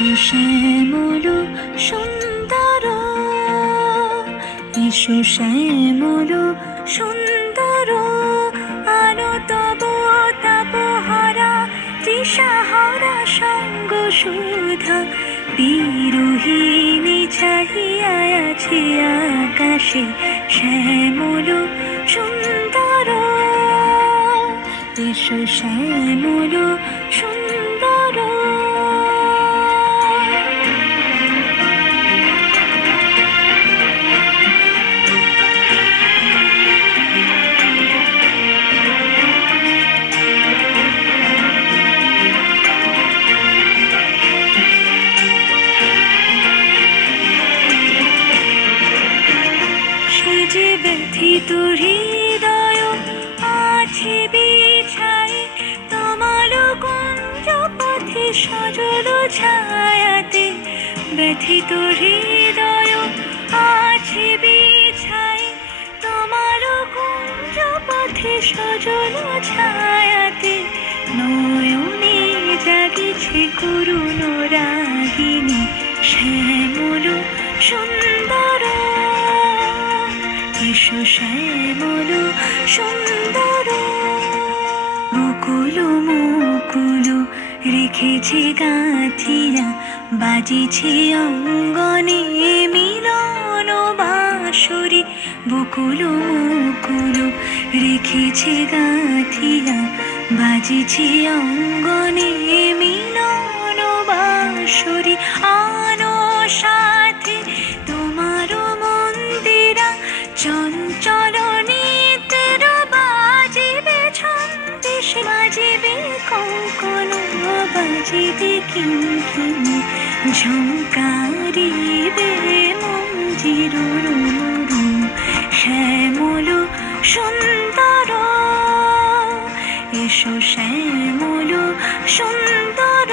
এসো শ্যামল সুন্দর, এসো শ্যামল সুন্দর, আলো তব তাপহারা তৃষাহারা সঙ্গ সুধা, বিরোহিণী চাহিয়া আছে আকাশে শ্যামল সুন্দর, এসো শ্যামল সুন্দর। যে ব্যথিত হৃদয় আছে বিছাই তোমার কুঞ্জ পথে সজল ছায়াতে, ব্যথিত হৃদয় আছে বিছাই তোমার কুঞ্জ পথে সজল ছায়াতে, নয়নে জাগিছে করুণ রাগিনী শ্যামল সুন্দর, এসো শ্যামল সুন্দর। বকুল মুকুল রেখেছে গাঁথিয়া, বাজিছে অঙ্গনে মিলন বাঁশরি, বকুল মুকুল রেখেছে গাঁথিয়া, বাজিছে অঙ্গনে মিলন বাঁশরি, আনো সাথে তোমার মন্দিরা চঞ্চল নিতের বাজিবে ছন্দেশ, বাজিবে কঙ্কণ, বাজিবে কিঙ্কিণী, ঝঙ্কারিবে মঞ্জির রুরু, শ্যামল সুন্দর, এসো শ্যামল সুন্দর।